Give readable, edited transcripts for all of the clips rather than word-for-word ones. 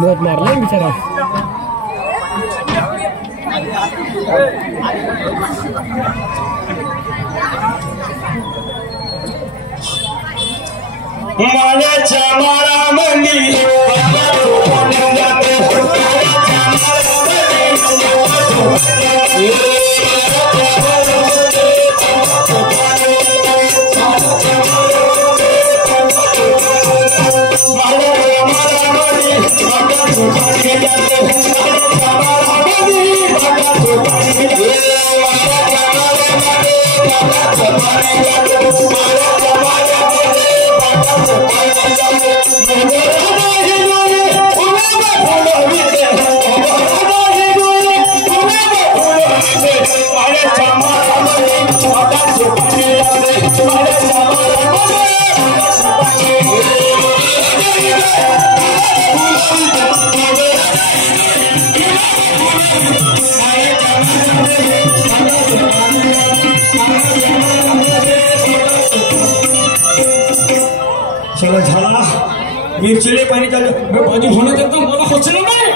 बहुत मारला बिचारा चला झाला मिरचीले पाणी चालू भाजी होण्यात एकदम मला होचलं नाही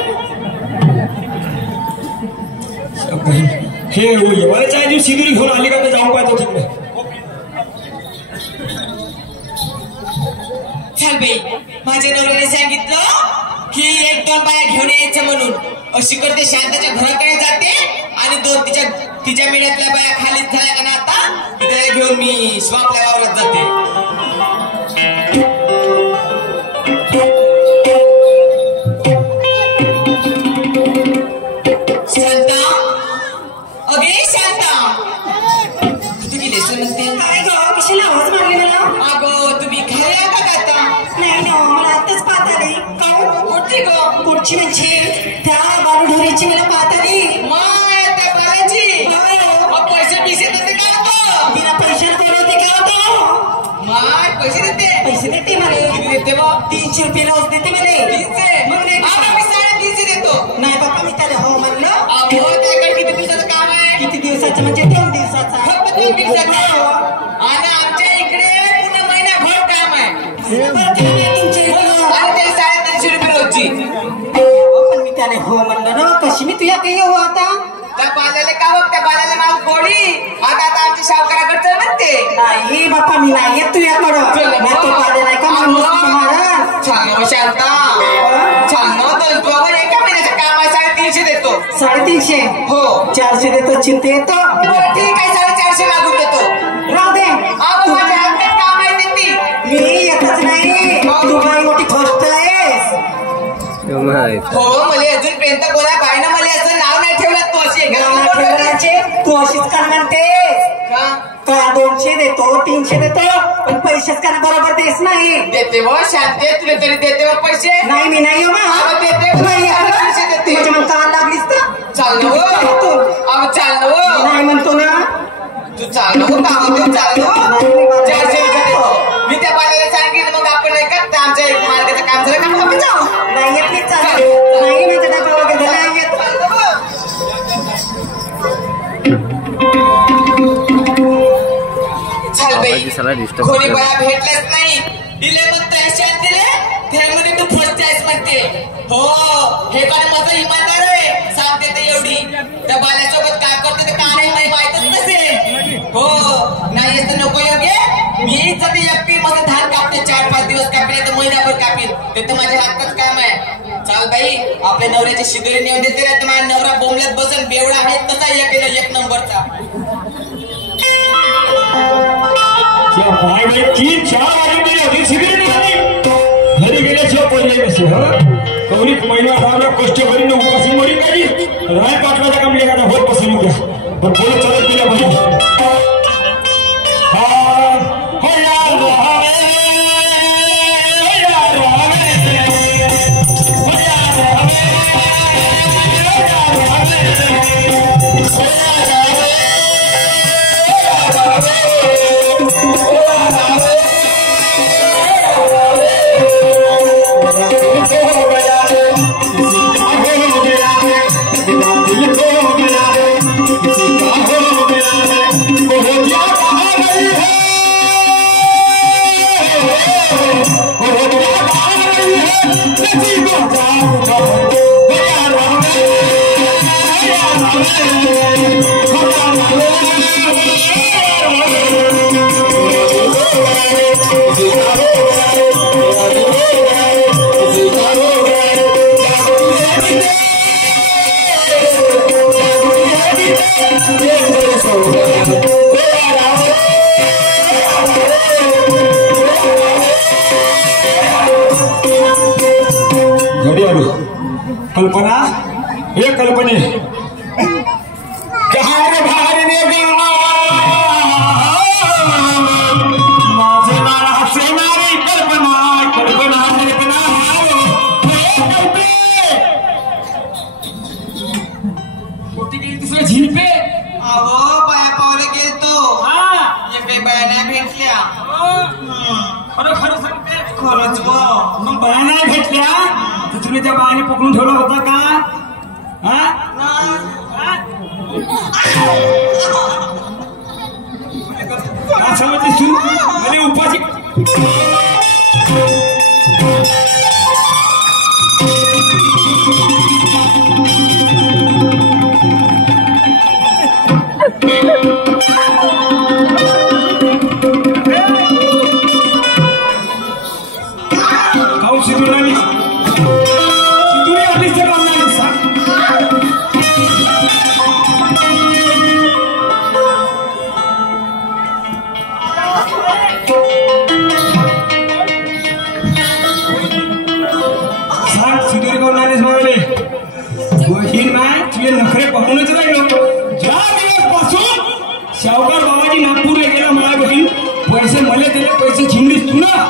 हे एवढ्याच आहे शिदुरी घेऊन आली का जाऊन पाहतो तिकडे चल बाई माझ्या नवऱ्याने सांगितलं की 1-2 बाया घेऊन यायचं म्हणून अशी करते शांताच्या घराकडे जाते आणि 2 तिच्या मेळ्यातल्या बाया खालीच झाल्या का ना आता तिला घेऊन मी स्वापल्या वावरात जाते शांता अगे शांता तू गेली म्हणते काय ग कशाला आवाज मारली मला अगं तुम्ही घरी आला का आता नाही ना मला आताच पाहत आली कुठची ग कुठची म्हणजे त्या बालूढोरीची मला पाहत आली त्या बालाची पैसे पिसे देते का बिना पैशाला बोलवते का होतो पैसे देते मला किती देते मग 300 रुपये रोज देते मला 300 मग नाही मी 350 देतो नाही बाप्पा मी त्याला हो म्हणलं त्याकडे किती दिवसाचं काम आहे किती दिवसाचं म्हणजे 2 दिवसाचं फक्त 2 दिवसाचं आणि आमच्या इकडे पूर्ण महिनाभर काम आहे तुमच्या 350 रुपये रोजची पण मी त्याने हो म्हणलं ना कशी मी तुझ्या काही हो आता त्या बाल्याला का बघ त्या बाल्याला नाव गोडी आता आमच्या सावकाराकडे म्हणते नाही बाप्पा मी नाही येत तुझ्याकडं तो बाल्या नाही का म्हणून छान शांता छान तर एका महिन्याचं काम आहे 350 देतो 350 हो 400 देतो चिंते येतो ठीक आहे 450 मागून देतो राहू दे माझ्या हातात काम आहे ते मी येतच नाही तू काही मोठी गोष्ट आहेस हो मला अजूनपर्यंत कोणा बाईनं मला असं नाव नाही ठेवलं तू अशी तू अशीच का म्हणतेस का 200 देतो 300 देतो पण पैसेच का बरोबर देस नाही देते व शांती तुला तरी देते व पैसे नाही मी नाही देते पैसे देते मग का लागलीस तर चाललो चाललो नाही म्हणतो ना तू चाललो काम चाललो 400 रुपये देतो मी त्या बाळाला सांगितलं मग आपण नाही का आमच्या मार्गाचं काम झालं का मग जाऊ नाही येत मी चाललो नाही माझ्या डबा वगैरे नाही येत कोणी बाया भेटल्याच नाही दिले म्हणते दिले ते म्हणे तू फर्स्ट आहेस म्हणते हो हे पण माझं इमानदार आहे सांगते ते एवढी त्या बाल्यासोबत काय करते ते का नाही माहितच नसेल हो नाही येत नको योग्य मी जर एकटी माझं धान कापते 4-5 दिवस कापले तर महिनाभर कापील ते तर माझ्या हातच काम आहे चाल बाई आपल्या नवऱ्याची शिदोरी नेऊन देते तर माझा नवरा बोंबल्यात बसून बेवडा आहे तसा एक नंबरचा भाई 3-4 वारी मेरी अभी शिबिर निघाली घरी गेल्याशिवाय पडले नसे कवरी महिना धावला कष्ट करीन उपासी मरी काही राय पाटलाचा काम लेखा होत पसंत होत्या पण बोलत चालत गेल्या भाई कल्पना हे कल्पने कहार भारने माझे नाव हसणारी कल्पना कल्पना कल्पना कुठे गेली दुसरं झिलपे अहो बाया पावले गेलतो एक बाया नाही भेटल्या खरं खरं सांगते खरंच मग बाया नाही भेटल्या तुम्ही त्या बायाने पकडून ठेवला होता का समजली तू म्हणजे उपाशी खाऊ शिकवणारी नखरे पाहूनच राहिलो ज्या दिवसपासून शाहूकार बाबाजी नागपूरला गेला माझ्या बहीण पैसे मला दिले पैसे झिंडीस तू ना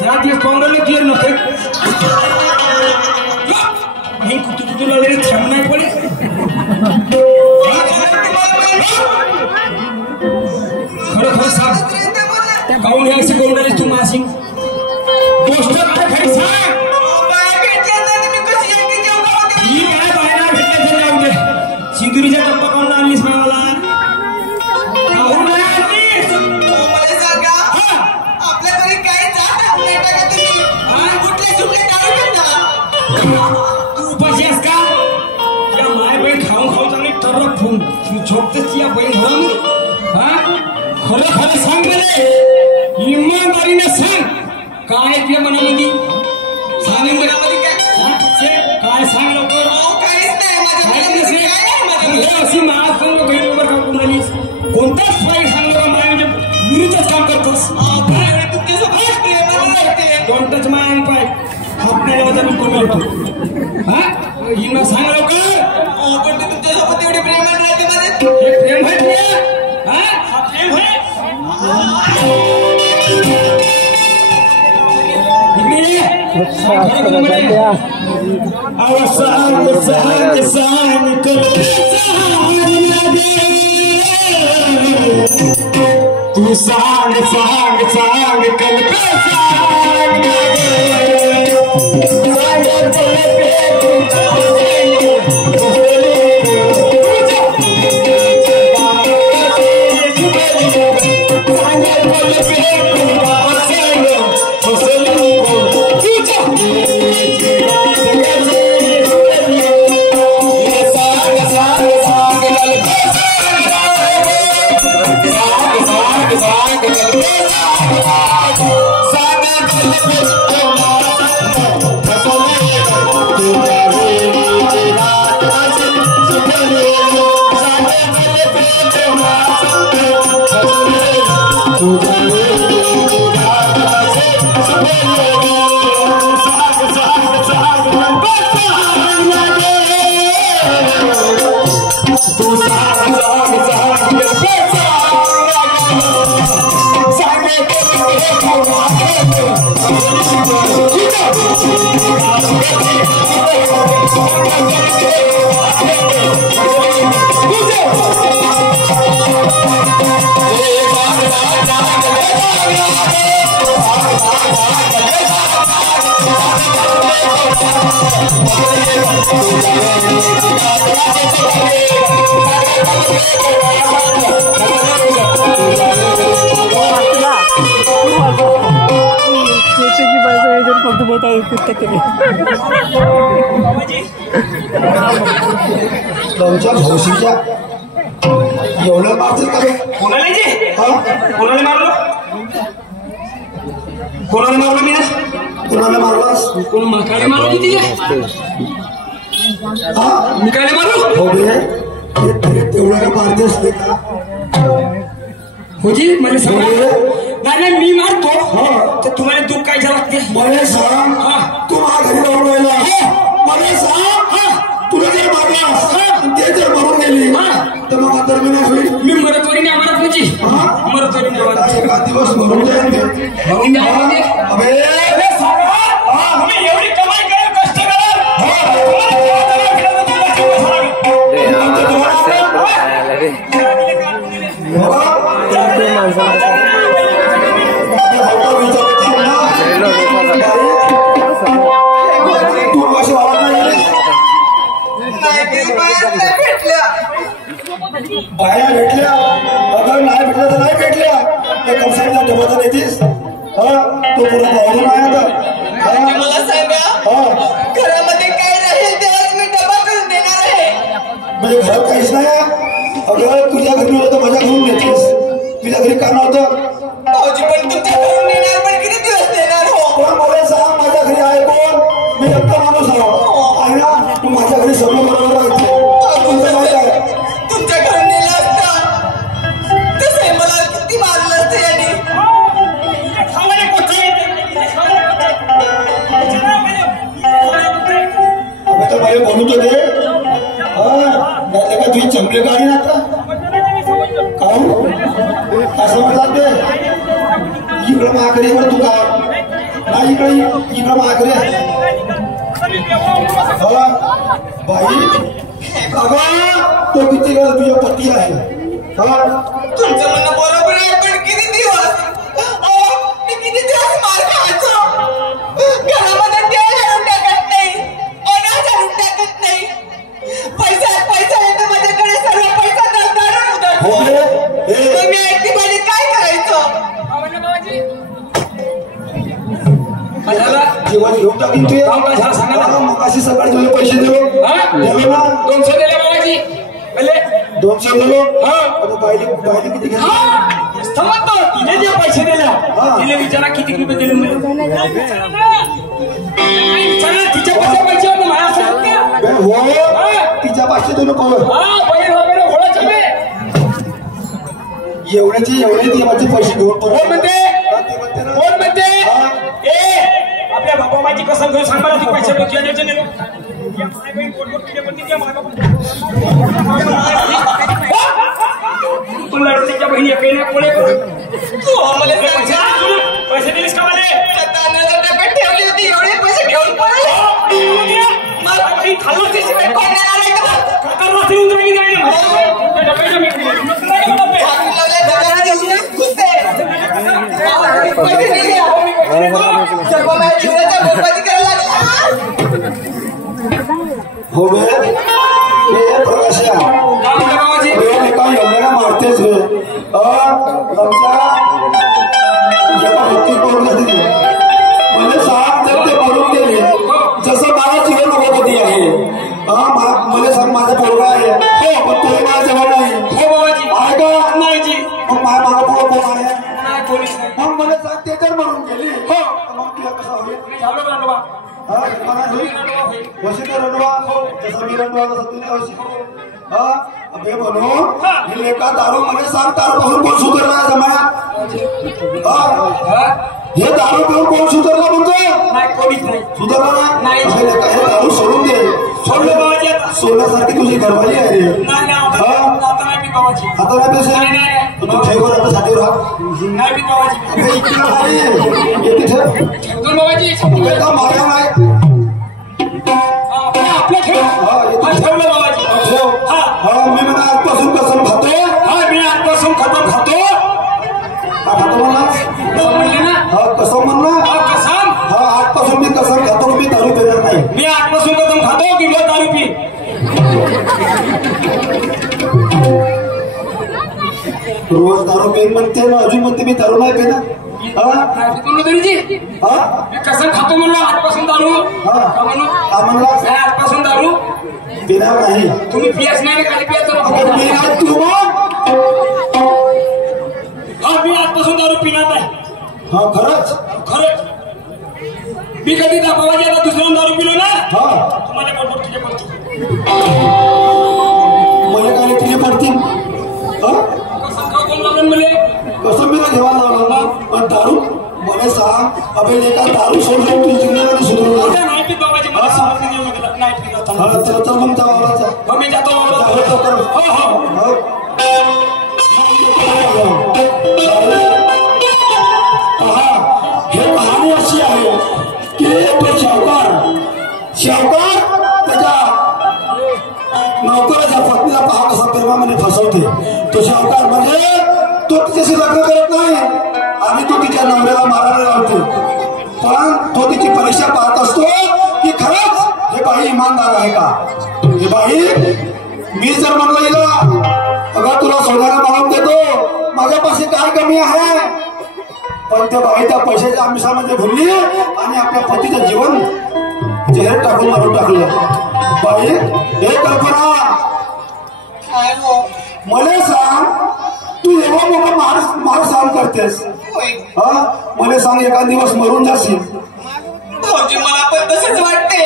त्या दिवस पाहून की नखरे बहीण कुठे कुठे लागले थांब नाही पडे खरं खरं सांग काऊन यायचं करून आलीस तू मासिंग गोष्ट काय खरी सांग सिंदुरीच्या टप्पा काढून आणलीस मला आपल्या घरी काही जात नाही का तुम्ही कुठले सुटले तू उपाशी आहेस का या माय बहीण खाऊन खाऊन चांगली टर्र फोन झोपतेच या बहीण म्हणून खरं खरं सांग मला इमानदारीने सांग काय तुझ्या मनामध्ये सांग मनामध्ये काय सांग लवकर अशी महाराज सांग बहिणीवर काम करून आलीस कोणताच फाईट सांगलं का माय म्हणजे विरुद्धच काम करतोस कोणताच माय आणि पाय आपल्याला मी कोण होतो ही मग सांग लवकर पण ते तुमच्यासोबत एवढे प्रेम राहते माझे हे प्रेम आहे तुझ्या हा प्रेम आहे अवसान सान सान तू सांग सांग सांग मोठा तुमच्या भाऊशीच्या एवढं मारतील का कोणाला जे हा कोणाला मारलं कोणाला मारलं मी ना कोणाला मारलास कोण मकाले मारू किती हा मी काय मारू हो बे तेवढ्याला मारते असते का होजी मला सांगा हो नाही मी मारतो हा. तर तुम्हाला दुःख काय लागते मला सांग हा. तू माझ्या घरी राहून राहिला मला सांग तुला जर मारलास ते जर मरून गेली तर मग अंतर मी नाही होईल मी मरतवारी नाही मारत म्हणजे हा? मरतवारी नाही मारत एका दिवस मरून जाईल ते. मरून द्या म्हणजे अबे अरे सांगा तुम्ही एवढी कमाई कराल कष्ट कराल बाया भेटल्या अगं नाही भेटल्या तर नाही भेटल्या त्या कंसाईचा डबा तर देतीस हा तो पुरा पावरून आहे आता मला सांगा घरामध्ये काय राहील तेव्हाच मी डबा करून देणार आहे म्हणजे घरात काहीच नाही अगं तुझ्या घरी होतं माझ्या घरून घेतीस तुझ्या घरी का नव्हतं भाऊजी पण तुमच्या घरून देणार पण किती दिवस देणार हो कोण बोलायला सांग माझ्या घरी आहे कोण मी एकटा माणूस आहे ना तू माझ्या घरी सगळं बरोबर राहते तुमचं माहिती आहे तुमच्या घरून नेलं असतं तसे मला किती मारलं असतं यांनी अबे तर मला बोलू तो दे नाही का तुझी चंपले गाडी ना आता काहून असं म्हणतात ते इकडं माकडे इकडं तू काय नाही इकडं माकडे बाई अगं तो किती वेळ तुझ्या पती आहे तुमचं म्हणणं बरोबर आहे पण किती दिवस मी किती दिवस मार खायचो घरामध्ये तेल आणून टाकत नाही अनाज आणून टाकत नाही पैसा येतो माझ्याकडे सर्व पैसा दरदारून हो उधळतो रे मग मी एकटी बाई काय करायचं जेवण घेऊन टाकीन तू मग अशी सकाळी तुला पैसे दिलो ना 200 दिले बाबाजी पहिले 200 दिलो पाहिजे किती घेतली समजतो तिने जे पैसे दिले तिने विचारा किती रुपये दिले मला विचारा तिच्या पैसे होते मला सांगते हो तिच्या पाचशे दोन पहिले वगैरे घोडा चले एवढे माझे पैसे घेऊन कोण म्हणते ए आपल्या बाबाची कसं घेऊन सांग मला तू पैसे द्यायचे नाही तुला तिच्या बहिणी काही कोणी तू आम्हाला पैसे दिलेस का मला तांदळाच्या डब्यात ठेवली होती एवढे पैसे घेऊन पळाले मला काही खाल्लं ते शिवाय कोण देणार आहे का काका रस्ते उंच नाही हो प्रकाशा मारतेच मला सांग जर ते पडून गेले जसं मला जीवन अगोदरी आहे मला सांग माझा पोरगा आहे हो पण तो माझ्या जवळ नाही हो बाबाजी आहे का नाही जी मग माझ्या मागा पुढं कोण आहे नाही कोणीच नाही मग मला सांग ते जर म्हणून गेली हो मग तुला कसं होईल झालं ना बाबा वशी तर रडवा तसा मी रडवा तसा तुला वशी अबे म्हणून ही लेका दारू मध्ये सांग दारूपासून कोण सुधारला जमान्यात हे दारू पिऊन कोण सुधारला म्हणतो नाही कोणीच नाही सुधारला नाही. हे लेका हे दारू सोडून दे सोडलं बाबाजी आता सोडण्यासारखी तुझी घरवाली आहे रे नाही आता नाही मी बाबाजी आता नाही पैसे नाही. तू ठेवर आपल्या साठी राहा नाही मी बाबाजी अबे इकडे नाही येते ठेव ठेवतो बाबाजी अबे का मागा नाही आपलं ठेवलं बाबाजी ठेव मी म्हणा आजपासून कसम खातो मी आजपासून खतम खातो खातो म्हणला म्हणले ना कसं म्हणला कसम आजपासून मी कसं खातो मी दारू देणार नाही मी आजपासून कसम खातो की रोज दारू पी रोज दारू पेन म्हणते ना अजून म्हणते मी दारू नाही पेना कसं खातो म्हणलं आजपासून दारू म्हणला आजपासून दारू पिणार नाही. तुम्ही पियाच नाही ना खाली पियाचं अगं मी नाही तू मग. हा मी आजपासून दारू पिणार नाही. हा खरंच. खरंच मी कधी बाबाजी आता दुसऱ्या दारू पिलो ना हा तुम्हाला बरोबर तुझे पडतो. मला काय तुझे पडतील. कसं का कोण लागेल मला कसं मी घेवा लावला ना. पण दारू मला सांग अबे एका दारू सोडून तुझी जीवनामध्ये सुधारू आता नाही पित बाबाजी मला समजलं नाही लागलं. नाही पित आता. हा चल चल मग त्या वावराचा. हो मी जातो जाऊ लवकर. हो हो पहा हे कहाणी अशी आहे की तो शावकार त्याच्या नोकराच्या पत्नीला पहा कसा प्रेमामध्ये फसवते. तो शावकार म्हणजे तो तिच्याशी लग्न करत नाही आणि तो तिच्या नवऱ्याला मारायला लावतो. पण तो तिची परीक्षा पाहत असतो की खरंच हे बाई इमानदार आहे का. हे बाई मी जर म्हणलं हिला अगं तुला सोन्याला मारून देतो माझ्यापाशी काय कमी आहे. पण त्या बाई त्या पैशाच्या आमिषामध्ये भरली आणि आपल्या पतीचं जीवन जहर टाकून मारून टाकलं. बाई हे कल्पना काय हो मला सांग तू एवढा मोठा मार सहन करतेस. होय हा मला सांग एका दिवस मरून जाशील. भाऊजी मला पण तसंच वाटते.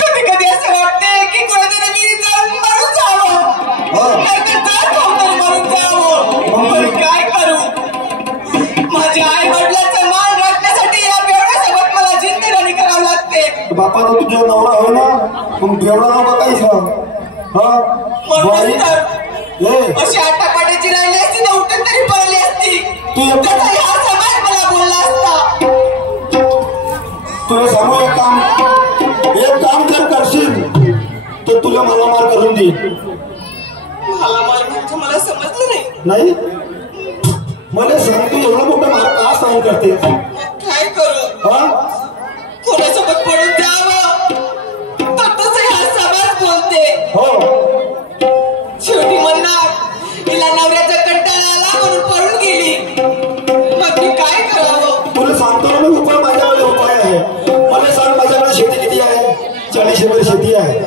कधी कधी असं वाटते की कोणीतरी मी जाऊन मरून जावं नाहीतर जात कोणतरी मरून जावं. पण काय करू माझ्या आई वडिलांचा मान राखण्यासाठी या बेवड्यासोबत मला जिंदगानी करावं लागते. बापा तो तुझा नवरा हो ना मग बेवडा नका काहीच. हा बाई ए अशी आटापाट्याची राहिली असती तर उठून तरी पडली असती. तू त्याचा ह्या समाज मला बोलला असता. तुला सांगू एक काम जर करशील तर तुला मला मार करून देईल. मला मार म्हणजे मला समजलं नाही मला सांग तू एवढा मोठा मार का सहन करते. काय करू हा कोणासोबत पडून द्यावं तर तुझे हा समाज बोलते. हो शेवटी म्हणणार तिला नवऱ्याचा कंटाळा आला म्हणून पळून गेली. मग मी काय करावं. तुला सांगतो ना उपाय माझ्याकडे उपाय आहे. मला सांग माझ्याकडे शेती किती आहे. 40 एकर शेती आहे.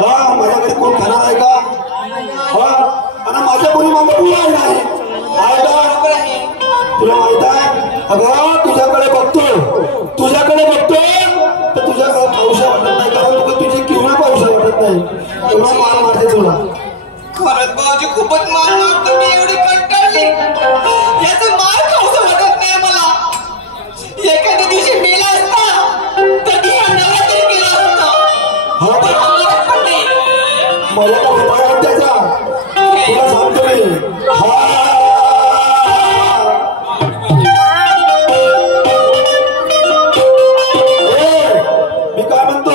हा माझ्याकडे कोण खाणार आहे का. हा आणि माझ्या कोणी मागं तुला नाही आहे का. तुला माहित आहे अगं तुझ्याकडे बघतो तर तुझ्याकडे पाऊसा वाटत नाही कारण तुझी केवढा पाऊसा वाटत नाही. एवढा मार मारते तुला. खरंच भाऊजी खूपच मार मारतो. मी एवढी कंटाळली याचा मार खाऊसा वाटत नाही मला. एखाद्या दिवशी मेला असता तर मी हा नवरा तरी केला असता. हा पण आवडत पण नाही. मला का उपाय आहे त्याचा तुला सांगतो मी. मी काय म्हणतो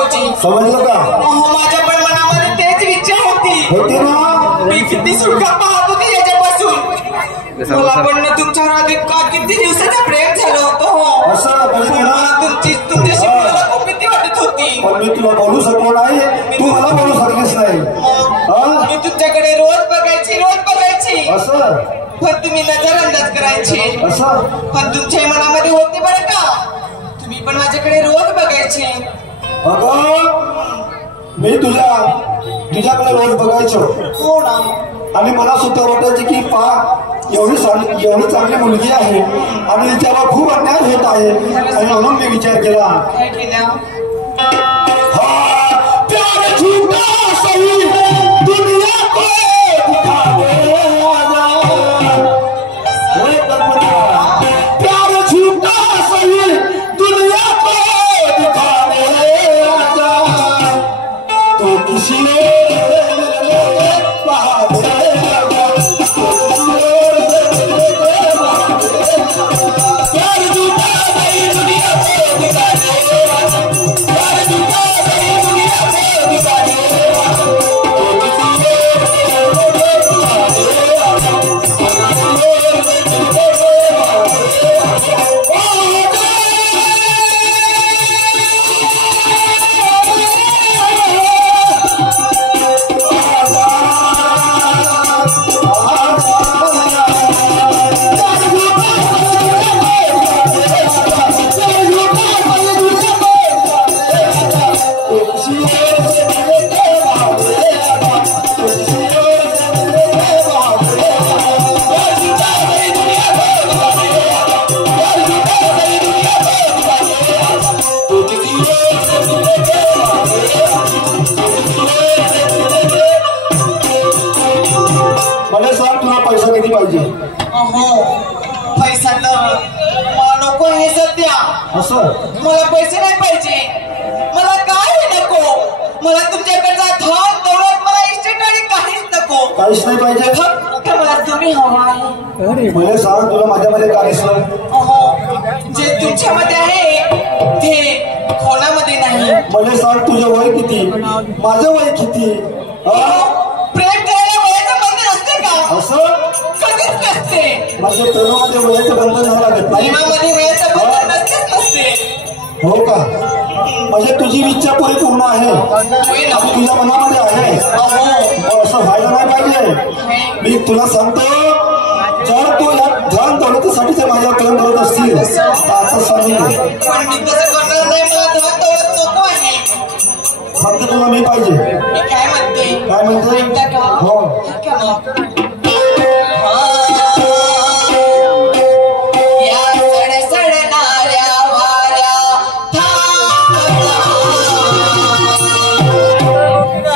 भाऊजी. समजलं का? माझ्या पण मनामध्ये तेच विचार होते ना. मी किती सुटका पाहत होती याच्यापासून. मला पण तुमच्यावर अधिक किती दिवसाचं प्रेम झालं होतं. असं तुमच्याशी बोलायला खूप भीती वाटत होती. पण मी तुला बोलू शकलो नाही, तू मला बोलू शकलीस नाही. मी तुमच्याकडे रोज बघायची असं. पण तुम्ही नजरअंदाज करायचे. असं. पण तुमच्या मनामध्ये होते बरं का, तुम्ही पण माझ्याकडे रोज बघायचे. अगं मी तुझ्याकडे रोज बघायचो. हो ना. आणि मला सुद्धा वाटायचे की एवढी चांगली मुलगी आहे आणि तिच्यावर खूप अन्याय होत आहे. आणि म्हणून मी विचार केला, काय केलं? प्यार झूठा सही दुनिया को दिखावे आजा. प्यार झूठा सही दुनिया को दिखावे आजा. तो किसी पैसा किती पाहिजे? पैसा तर मला नको आहे सध्या. असं. मला पैसे नाही पाहिजे, मला काय नको. मला तुमच्याकडचा धन दौलत, मला इस्टेट आणि काहीच नको. काहीच नाही पाहिजे. फक्त मला तुम्ही हवा आहे. मला सांग, तुला माझ्यामध्ये काय दिसलं? जे तुमच्यामध्ये आहे ते कोणामध्ये नाही. मला सांग, तुझं वय किती, माझं वय किती? प्रेम करायला वयाचं बंधन असते का? असं कधीच नसते. म्हणजे प्रेमामध्ये वयाचं बंधन झालं लागत नाही. प्रेमामध्ये वयाचं बंधन नसते. हो का? म्हणजे तुझी इच्छा परिपूर्ण आहे, तुझ्या मनामध्ये आहे. असं व्हायला नाही पाहिजे. मी तुला सांगतो, जर तू या धन दौलतीसाठी जर माझ्यावर प्रेम करत असतील तर आता सांगू, पण मी तसं करणार नाही. मला धन दौलत नको आहे. फक्त तुला मी पाहिजे. मी काय म्हणते? काय म्हणते? हो. या सडसडणाऱ्या वाऱ्या थांबता,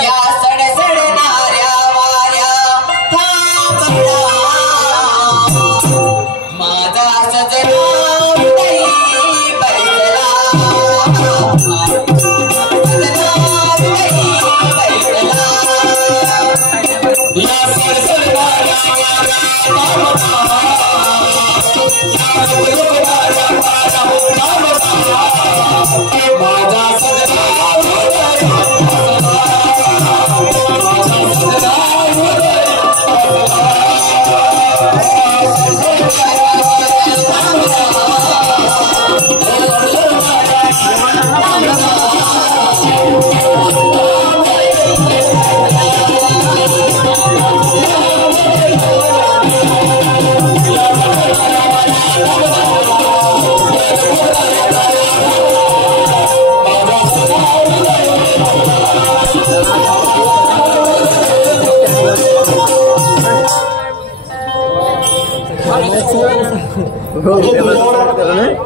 या सडसडणाऱ्या वाऱ्या थांबता, माझा सजना उदयी बैसला, सजना उदयी बैसला. या सडसडणाऱ्या वाऱ्या थांबता, माझा सजना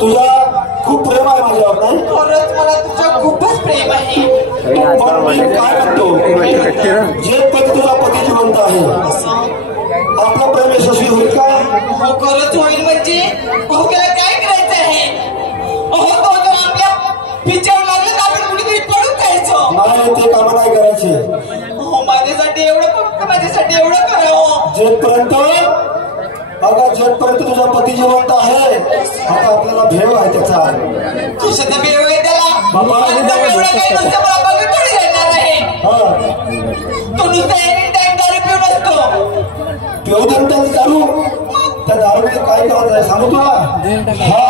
तुझा खूप प्रेम आहे माझ्यावर, नाही? खरंच मला तुझं खूपच प्रेम आहे. पण मी काय म्हणतो, जे पती तुझा पती जिवंत आहे, आपलं प्रेम यशस्वी होईल का? हो, खरंच होईल. म्हणजे त्याला काय करायचं आहे? तो जर आपल्या पिच्यावर लागलं तर आपण कुठेतरी पडून जायचं. मला ते काम नाही करायचे. माझ्यासाठी एवढं करावं. जेपर्यंत तुझा पती जिवंत आहे, आता आपल्याला भेव आहे त्याचा. कशाचा भेव आहे त्याला? बाबा आता एवढं काही नुसतं मला बघून थोडी देणार नाही. हा तो नुसता एनी टाइम दारू पिऊन असतो. पिऊ दे त्याला चालू त्या दारूमध्ये काय करायचं आहे सांगू तुला. हा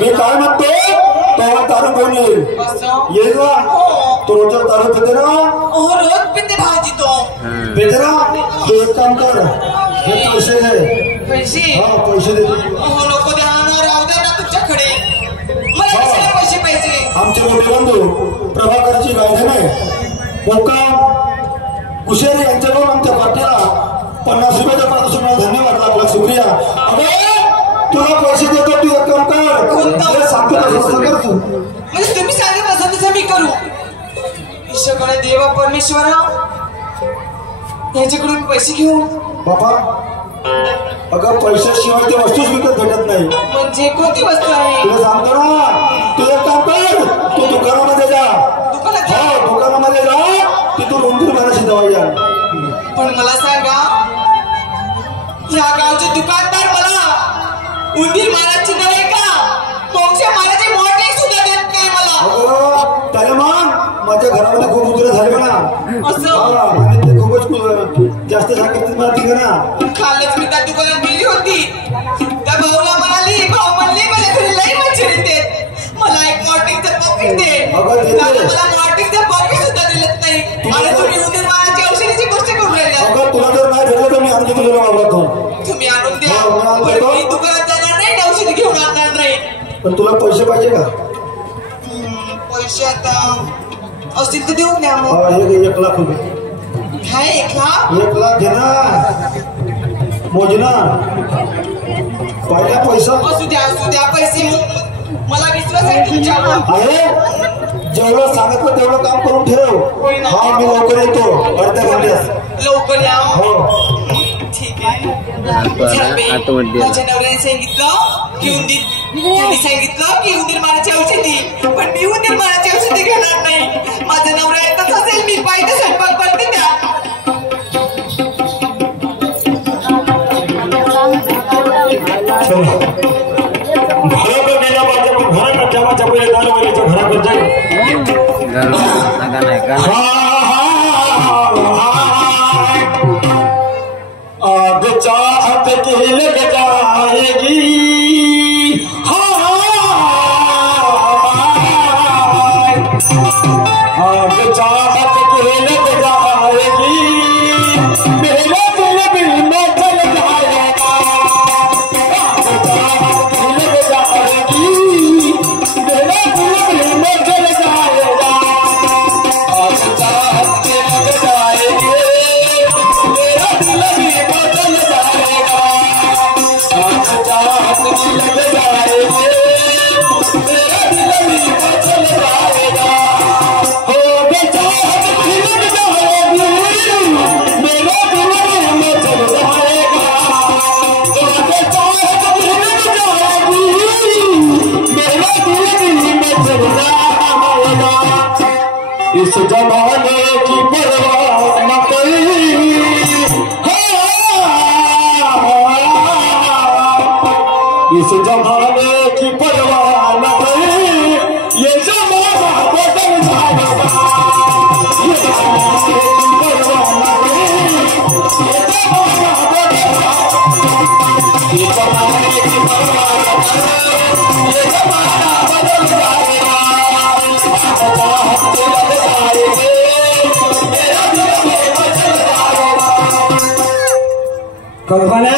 मी काय म्हणतो तेव्हा दारू घेऊन येईल का तो रोज दारू पिते ना. रोज पिते भाजी तो पिते ना तू एक काम कर हे पैसे दे. पैसे हा पैसे दे. नको द्या ना राहू द्या ना तुमच्याकडे. मला कशाला पैसे पाहिजे. आमचे मोठे बंधू प्रभाकरची गायधे नाही मुक्काम कुशेरी यांच्याकडून आमच्या पार्टीला 50 रुपयाच्या पारितोषिकाला धन्यवाद लागला. शुक्रिया. अरे तुला पैसे देतो तू एक काम कर सांगतो म्हणजे तुम्ही सांगत असाल तसं मी करू. ईश्वराकडे देवा परमेश्वरा याच्याकडून पैसे घेऊ. बाबा अगं पैशाशिवाय ते वस्तूच विकत भेटत नाही. म्हणजे कोणती वस्तू आहे तुला सांगतो ना तू एक काम कर तू दुकानामध्ये जा. दुकानात हो दुकानामध्ये जा तिथून उंदीर मारायची दवाई आण. पण मला सांगा या गावचे दुकानदार मला उंदीर मारायची दवाई का मोक्ष मारायची मोठे सुद्धा देत नाही मला. अगं त्याला मग माझ्या घरामध्ये खूप उंदीर झाले ना. असं आणि ते खूपच जास्त सांगितलं मला ठीक ना. कालच मी त्या दुकानात गेली होती. त्या भाऊला म्हणाली भाऊ म्हणली माझ्या घरी लई मच्छर येते मला एक मॉर्टिंगचं पॉकेट दे. मला मॉर्टिंगचं पॉकेट सुद्धा दिलत नाही. आणि तुम्ही उंदीर मारायची औषधाची गोष्ट करून राहिल्या. अगं तुला जर नाही भेटलं तर मी आणखी तुला वापरतो. तुम्ही आणून द्या पण मी दुकानात जाणार नाही औषध घेऊन आणणार नाही. पण तुला पैसे पाहिजे का. पैसे आता असतील तर देऊन द्या मग. हे 1 लाख रुपये. काय 1 लाख 1 लाख घे ना मोजना पहिला पैसा असू द्या पैसे. मला विश्वास आहे तुमच्यावर. आहे जेवढं सांगितलं तेवढं काम करून ठेव. हा मी लवकर येतो अर्ध्या घंट्यात. लवकर या. हो ठीक आहे. माझ्या नवऱ्याने सांगितलं की त्यांनी सांगितलं की उंदीर मारायची औषधी पण मी उंदीर मारायची औषधी घेणार नाही. माझा नवरा येतच असेल मी पाहिजे स्वयंपाक करते त्या. घराकडे गेला पाहिजे पण घराकडे जेव्हाच्या पहिले दारूवाल्याच्या घराकडे जाईल. आग चाहत के लग जाएगी. आग चाहत के लग जाएगी मेरा दिल में चल जाएगा. इस जमाने की परवाह न करे ये जमाना बदल जाएगा ये जमाने की परवाह न करे ये जमाना बदल जाएगा ये जमाने की परवाह न करे ये जमाना बदल जाएगा बदल जाएंगे मेरा दिल में बदल जाएगा कल्पना